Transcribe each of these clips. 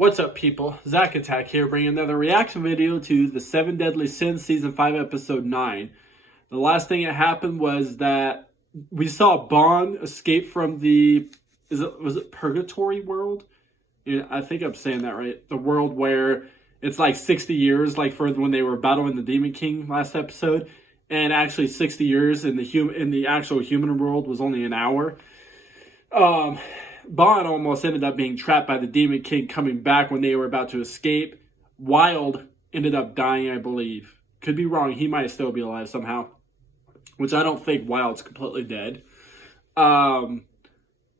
What's up, people? Zack Attack here, bringing another reaction video to the 7 Deadly Sins Season 5, Episode 9. The last thing that happened was that we saw Bond escape from the... was it Purgatory world? Yeah, I think I'm saying that right. The world where it's like 60 years, like for when they were battling the Demon King last episode. And actually 60 years in the actual human world was only an hour. Bond almost ended up being trapped by the Demon King coming back when they were about to escape. Wild ended up dying, I believe. Could be wrong. He might still be alive somehow. Which I don't think Wild's completely dead. And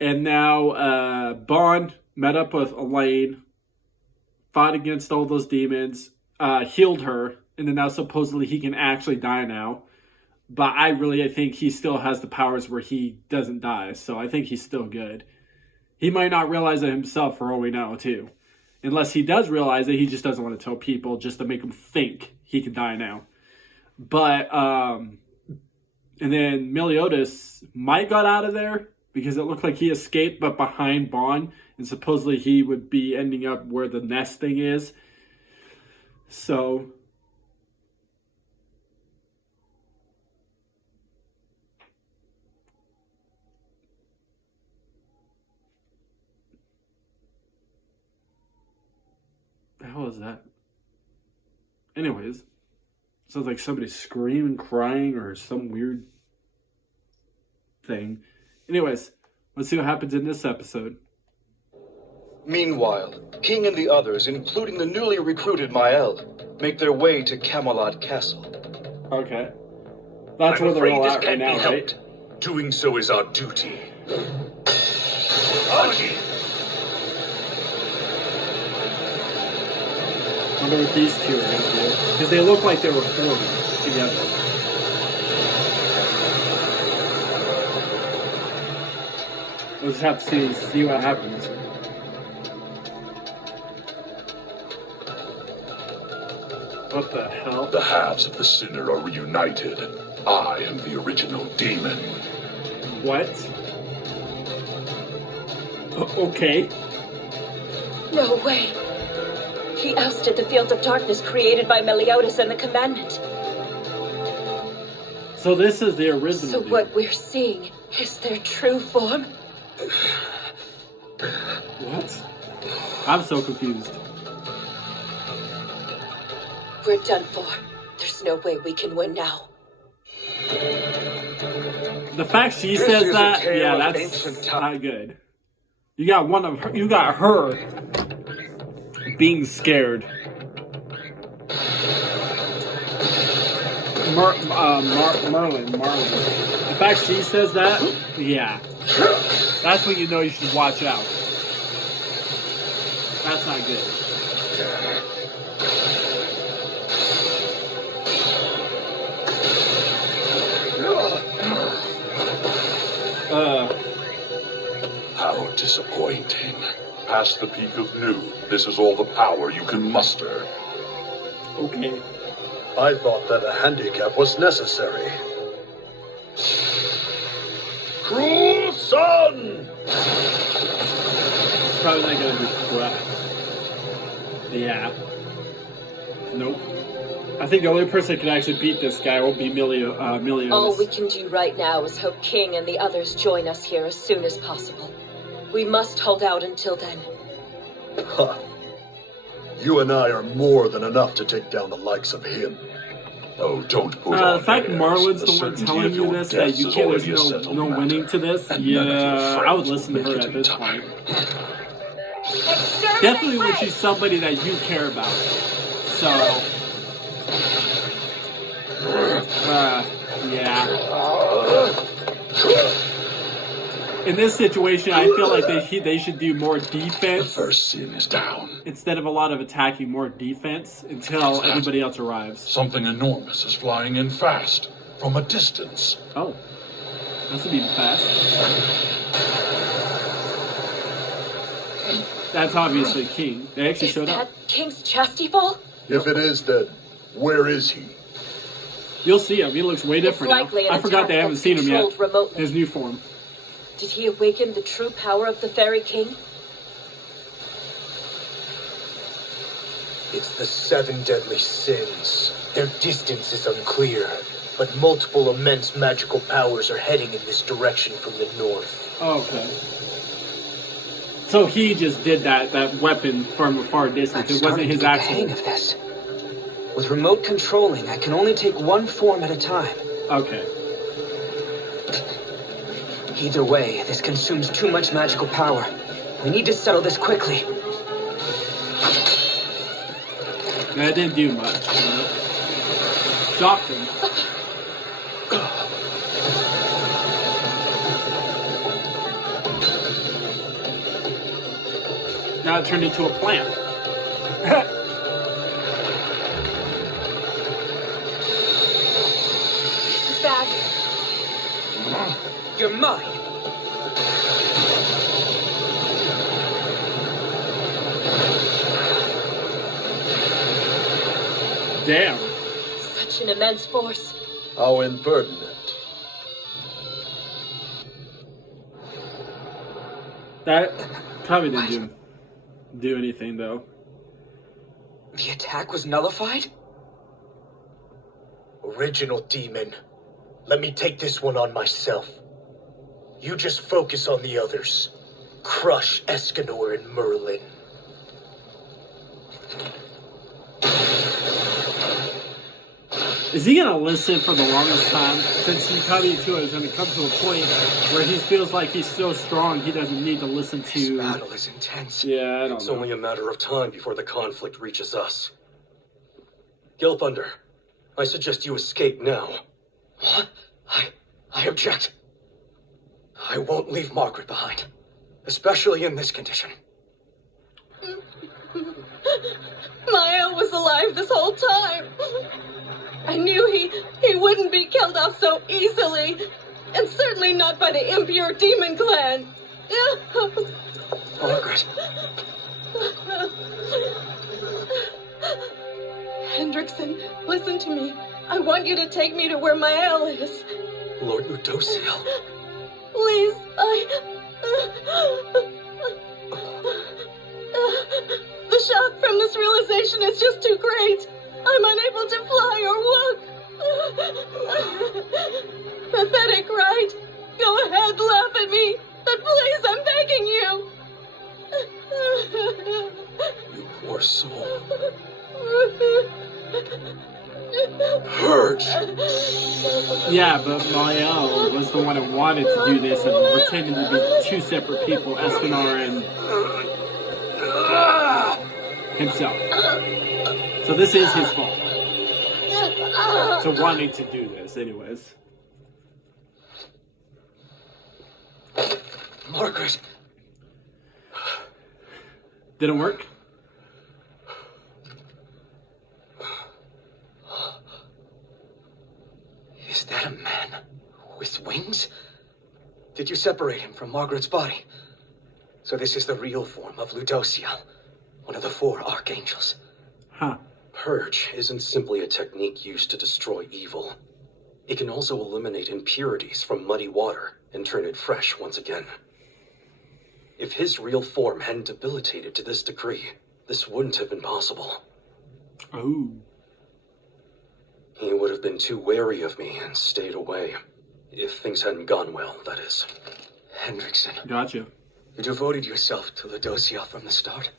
now Bond met up with Elaine. Fought against all those demons. Healed her. And then now supposedly he can actually die now. But I think he still has the powers where he doesn't die. So I think he's still good. He might not realize it himself for all we know, too. Unless he does realize it, he just doesn't want to tell people just to make them think he can die now. But, and then Meliodas might got out of there because it looked like he escaped, but behind Bond. And supposedly he would be ending up where the nest thing is. So... the hell is that? Anyways, sounds like somebody screaming, crying, or some weird thing. Anyways, let's see what happens in this episode. Meanwhile, King and the others, including the newly recruited Mael, make their way to Camelot Castle. Okay. That's where they're all at right now, right? Doing so is our duty. I wonder what these two are going to do. Because they look like they were forming together. We'll just have to see what happens. What the hell? The halves of the sinner are reunited. I am the original demon. What? Okay. No way. He ousted the field of darkness created by Meliodas and the commandment. So this is the original. So what we're seeing is their true form? What? I'm so confused. We're done for. There's no way we can win now. The fact she says that, yeah, that's not good. You got her being scared. Merlin. The fact she says that, yeah. That's when you know you should watch out. That's not good. How disappointing. Past the peak of new, this is all the power you can muster. Okay. I thought that a handicap was necessary. Cruel son! It's probably not gonna be crap. Yeah. Nope. I think the only person that can actually beat this guy will be Meliodas. All we can do right now is hope King and the others join us here as soon as possible. We must hold out until then. Huh. You and I are more than enough to take down the likes of him. Oh, don't put on the fact airs. Marlon's the one certainty telling of you your this, death that you is can't, already a there's settled no winning matter. to this, And none of your yeah, I would friends listen to will her make at it this in point. time. Definitely when she's somebody that you care about. So, yeah. In this situation, I feel like they should do more The defense first sin is down. instead of a lot of attacking, more defense until everybody else arrives. Something enormous is flying in fast, from a distance. Oh, that's a even fast. That's obviously King. They actually showed up. Is that King's chastity-fall? If it is, then where is he? You'll see him. He looks way different now. likely an I forgot attack they haven't that's seen him yet. controlled remotely. His new form. Did he awaken the true power of the Fairy King? It's the 7 deadly sins. Their distance is unclear, but multiple immense magical powers are heading in this direction from the north. Okay. So he just did that weapon from a far distance. It wasn't his actual. Hang of this. With remote controlling, I can only take one form at a time. Okay. Either way, this consumes too much magical power. We need to settle this quickly. That didn't do much. Shocked him. Now it turned into a plant. He's back. You're mine. Damn. Such an immense force. How impertinent. That probably didn't do anything, though. The attack was nullified? Original demon. Let me take this one on myself. You just focus on the others. Crush Escanor and Merlin. Is he gonna listen for the longest time? Since he probably too is gonna come to a point where he feels like he's so strong he doesn't need to listen This to. battle is intense. Yeah, I don't It's know. only a matter of time before the conflict reaches us. Gilthunder, I suggest you escape now. What? I object. I won't leave Margaret behind, especially in this condition. Mael was alive this whole time. I knew he wouldn't be killed off so easily, and certainly not by the impure demon clan. Margaret. Hendrickson, listen to me. I want you to take me to where Mael is. Lord Ludociel. Please, the shock from this realization is just too great. I'm unable to fly or walk. Pathetic, right? Go ahead, laugh at me. But please, I'm begging you. You poor soul. Purge! Yeah, but Mael was the one who wanted to do this and pretended to be two separate people, Escanor and himself. So this is his fault. So wanting to do this, anyways. Margaret! Didn't work? Is that a man with wings? Did you separate him from Margaret's body? So this is the real form of Ludociel, one of the 4 archangels. Huh. Purge isn't simply a technique used to destroy evil. It can also eliminate impurities from muddy water and turn it fresh once again. If his real form hadn't debilitated to this degree, this wouldn't have been possible. Oh. He would have been too wary of me and stayed away. If things hadn't gone well, that is. Hendrickson, Gotcha. you devoted yourself to Ludociel from the start.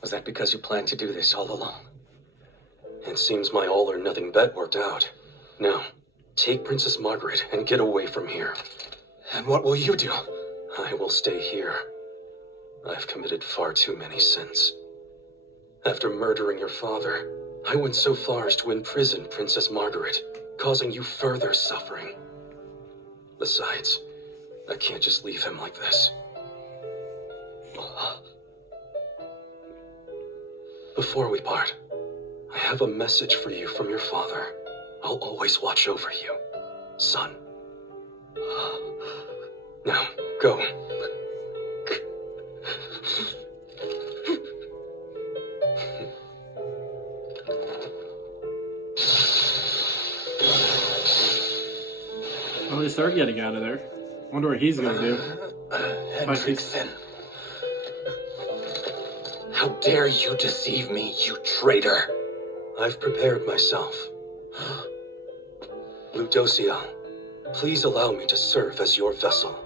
Was that because you planned to do this all along? It seems my all-or-nothing bet worked out. Now, take Princess Margaret and get away from here. And what will you do? I will stay here. I've committed far too many sins. After murdering your father, I went so far as to imprison Princess Margaret, causing you further suffering. Besides, I can't just leave him like this. Before we part, I have a message for you from your father. I'll always watch over you, son. Now, go. Well, they start getting out of there. Wonder what he's gonna do. Hendrickson. How dare you deceive me, you traitor! I've prepared myself. Ludosia, please allow me to serve as your vessel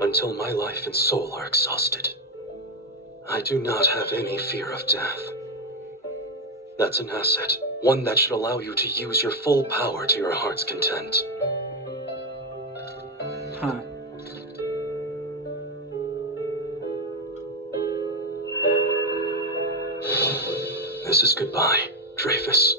until my life and soul are exhausted. I do not have any fear of death. That's an asset, one that should allow you to use your full power to your heart's content. Huh. This is goodbye, Dreyfus.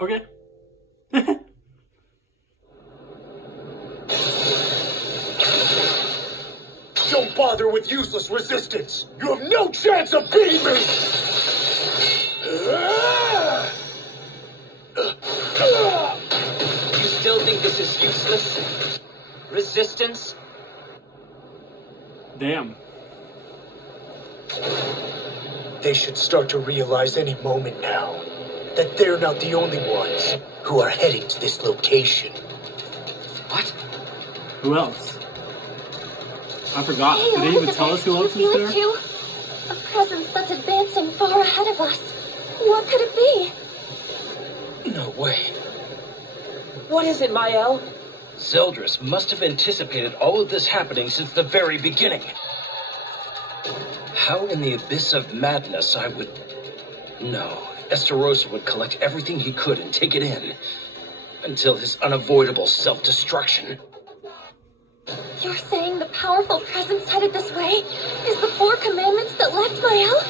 Okay. Don't bother with useless resistance! You have no chance of beating me! You still think this is useless? Resistance? Damn. They should start to realize any moment now that they're not the only ones who are heading to this location. What? Who else? I forgot. Hey, Did they even Elizabeth, tell us who you else feel was it there? too? A presence that's advancing far ahead of us. What could it be? No way. What is it, Mael? Zeldris must have anticipated all of this happening since the very beginning. How in the abyss of madness I would... No, Esterosa would collect everything he could and take it in. Until his unavoidable self-destruction. You're saying the powerful presence headed this way is the 4 commandments that left Mael?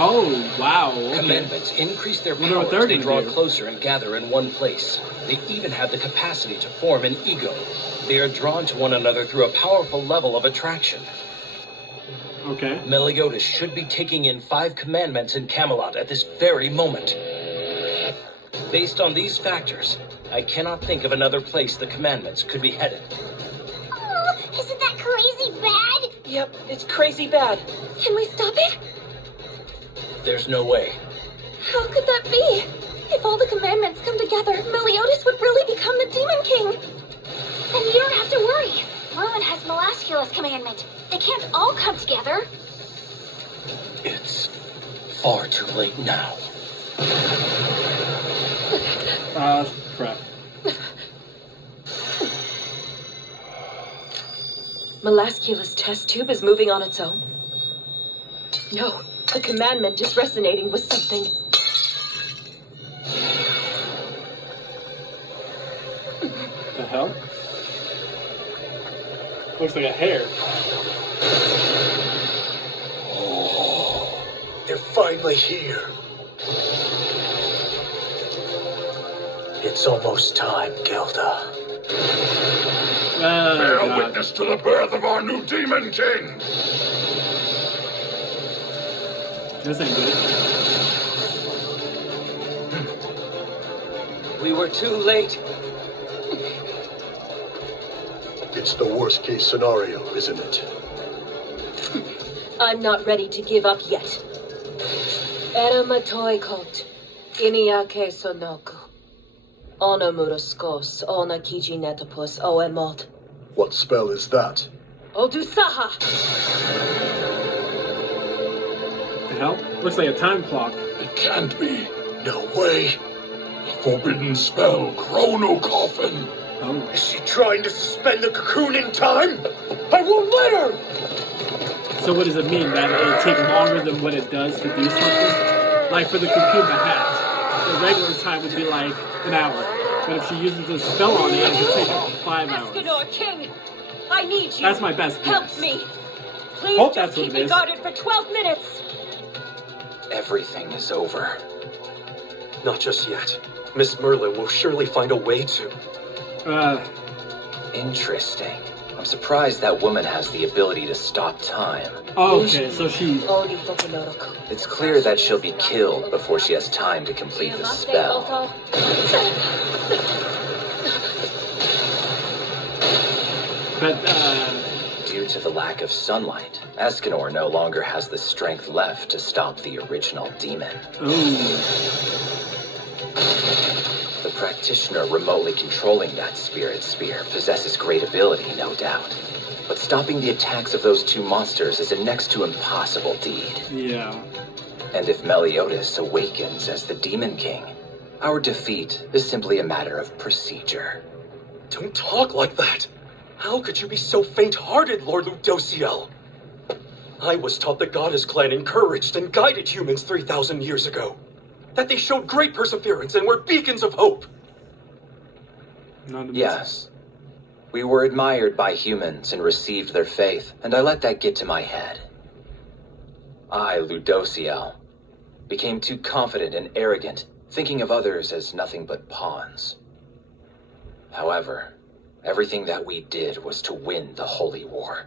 Oh, wow. Okay. Commandments increase their Wonder power what they're as they gonna draw do. closer and gather in one place. They even have the capacity to form an ego. They are drawn to one another through a powerful level of attraction. Okay. Meliodas should be taking in 5 commandments in Camelot at this very moment. Based on these factors, I cannot think of another place the commandments could be headed. Oh, isn't that crazy bad? Yep, it's crazy bad. Can we stop it? There's no way. How could that be? If all the commandments come together, Meliodas would really become the Demon King. Then you don't have to worry. Merlin has Melasculus commandment. They can't all come together. It's far too late now. Crap. Melasculus test tube is moving on its own? No, the commandment is resonating with something. The hell? Looks like a hair. They're finally here. It's almost time, Gilda. Bear God. witness to the birth of our new Demon King! This ain't good. We were too late. It's the worst case scenario, isn't it? I'm not ready to give up yet. Eramatoi kot, iniake sonoku. Onomuroskos, onakiji netopus oemot. What spell is that? Odusaha! The hell? Looks like a time clock. It can't be. No way. A forbidden spell, Chrono Coffin. Oh. Is she trying to suspend the cocoon in time? I won't let her! So what does it mean? That it'll take longer than what it does to do something? Like for the cocoon to hatch, the regular time would be like an hour. But if she uses a spell on it, it would take up to 5 hours. Escanor King, I need you. That's my best Help guess. me. Please Hope just that's what keep it me is. guarded for 12 minutes. Everything is over. Not just yet. Miss Merlin will surely find a way to. Interesting. I'm surprised that woman has the ability to stop time. Oh, okay, so she... It's clear that she'll be killed before she has time to complete the spell. But, Due to the lack of sunlight, Escanor no longer has the strength left to stop the original demon. ooh. The practitioner remotely controlling that spirit spear possesses great ability, no doubt. But stopping the attacks of those two monsters is a next to impossible deed. Yeah. And if Meliodas awakens as the Demon King, our defeat is simply a matter of procedure. Don't talk like that! How could you be so faint-hearted, Lord Ludociel? I was taught the Goddess Clan encouraged and guided humans 3,000 years ago. That they showed great perseverance and were beacons of hope. Yes. We were admired by humans and received their faith, and I let that get to my head. I, Ludociel, became too confident and arrogant, thinking of others as nothing but pawns. However, everything that we did was to win the Holy War.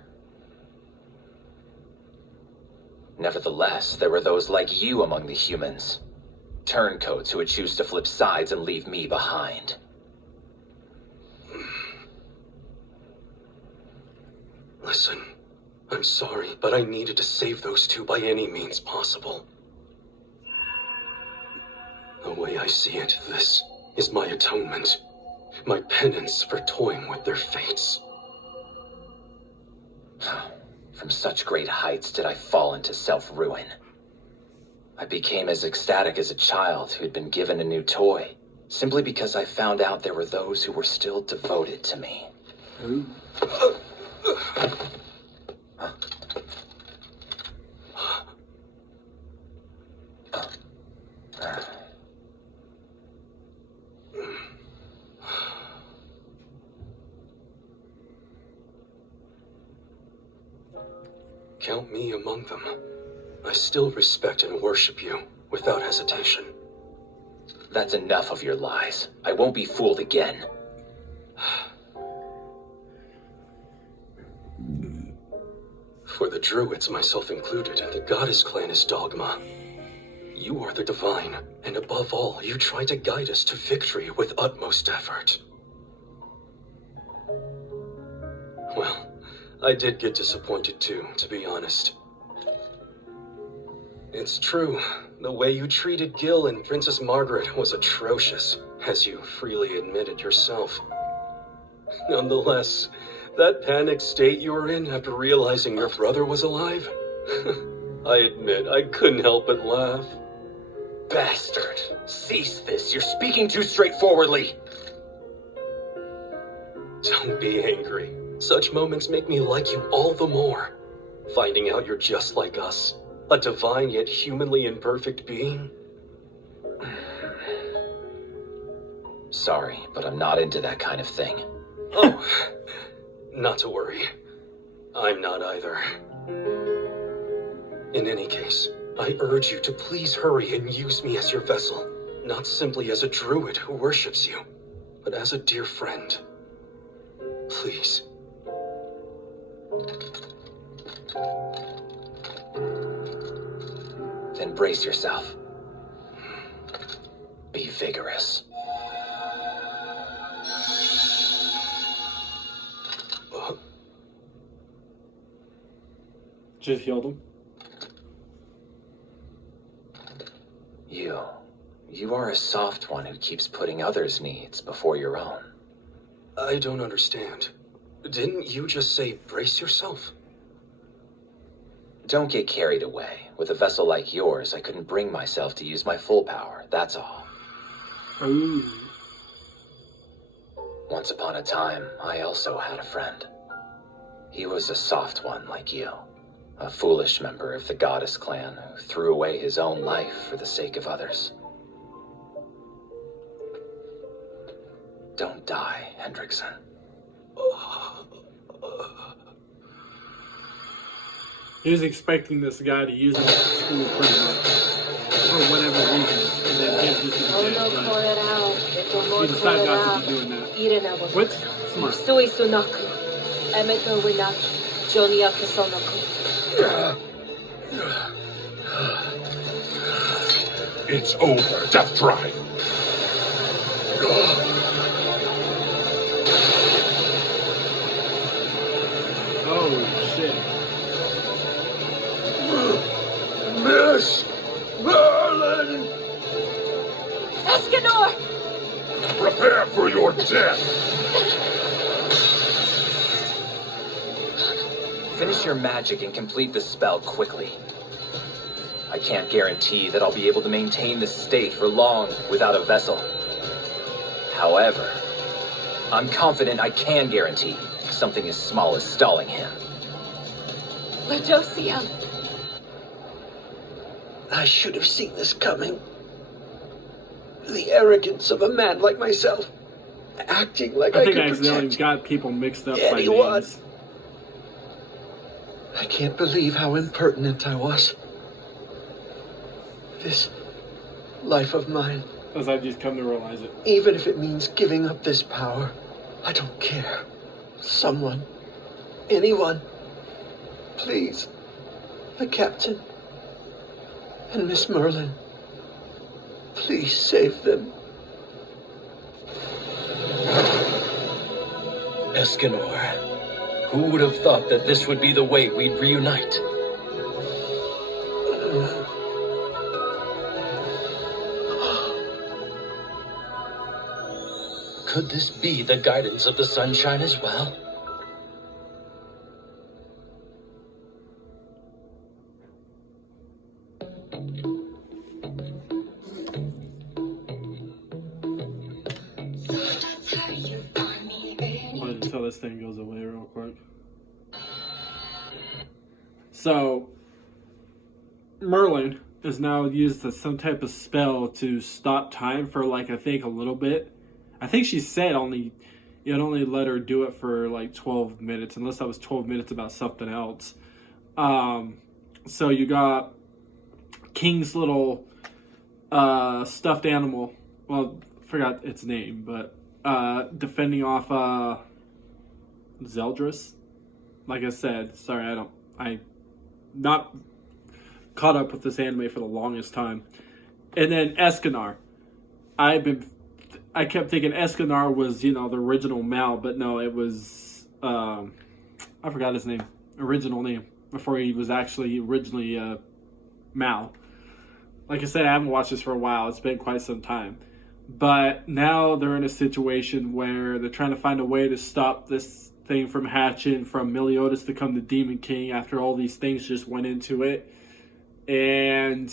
Nevertheless, there were those like you among the humans. Turncoats who would choose to flip sides and leave me behind. Listen, I'm sorry, but I needed to save those two by any means possible. The way I see it, this is my atonement. My penance for toying with their fates. From such great heights did I fall into self-ruin. I became as ecstatic as a child who had been given a new toy, simply because I found out there were those who were still devoted to me. Count me among them. I still respect and worship you, without hesitation. That's enough of your lies. I won't be fooled again. For the Druids, myself included, the Goddess Clan is dogma. You are the divine, and above all, you try to guide us to victory with utmost effort. Well, I did get disappointed too, to be honest. It's true, the way you treated Gil and Princess Margaret was atrocious, as you freely admitted yourself. Nonetheless, that panicked state you were in after realizing your brother was alive? I admit, I couldn't help but laugh. Bastard! Cease this, you're speaking too straightforwardly! Don't be angry. Such moments make me like you all the more. Finding out you're just like us, a divine yet humanly imperfect being. Sorry, but I'm not into that kind of thing. Oh, not to worry. I'm not either. In any case, I urge you to please hurry and use me as your vessel, not simply as a druid who worships you, but as a dear friend. Please. Then brace yourself. Be vigorous. Just healed him. You are a soft one who keeps putting others' needs before your own. I don't understand. Didn't you just say brace yourself? Don't get carried away. With a vessel like yours, I couldn't bring myself to use my full power, that's all. Ooh. Once upon a time, I also had a friend. He was a soft one like you. A foolish member of the Goddess Clan who threw away his own life for the sake of others. Don't die, Hendrickson. He was expecting this guy to use him as a tool pretty much. For whatever reasons. And then him just to be dead. He decided not to be doing that. What? Smart. It's over. Death drive. Oh, shit. Miss Merlin! Escanor! Prepare for your death. finish your magic and complete the spell quickly. I can't guarantee that I'll be able to maintain this state for long without a vessel. However, I'm confident I can guarantee something as small as stalling him. Ladosia. I should have seen this coming. The arrogance of a man like myself, acting like I think could I accidentally protect got people mixed up by anyone. names. I can't believe how impertinent I was. This life of mine, As I just come to realize it. even if it means giving up this power, I don't care. Someone, anyone, please, the captain and Miss Merlin, please save them. Escanor, who would have thought that this would be the way we'd reunite? Could this be the guidance of the sunshine as well? Wait until this thing goes away real quick. So, Merlin is now used as some type of spell to stop time for, like, I think a little bit. I think she said you'd only let her do it for like 12 minutes, unless that was 12 minutes about something else. So you got King's little stuffed animal. Well, forgot its name, but defending off Zeldris. Like I said, sorry, I'm not caught up with this anime for the longest time. And then Escanor. I kept thinking Escanor was, the original Mal, but no, it was, I forgot his name, original name, before he was actually originally Mal. Like I said, I haven't watched this for a while. It's been quite some time. But now they're in a situation where they're trying to find a way to stop this thing from hatching, from Meliodas to become the Demon King after all these things just went into it. And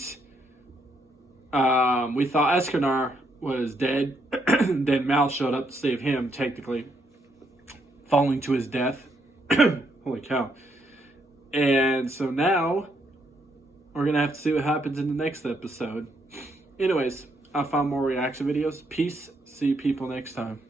we thought Escanor was dead. Then Mal showed up to save him, technically, falling to his death. Holy cow. And so now we're gonna have to see what happens in the next episode. Anyways, I'll find more reaction videos. Peace. See you people next time.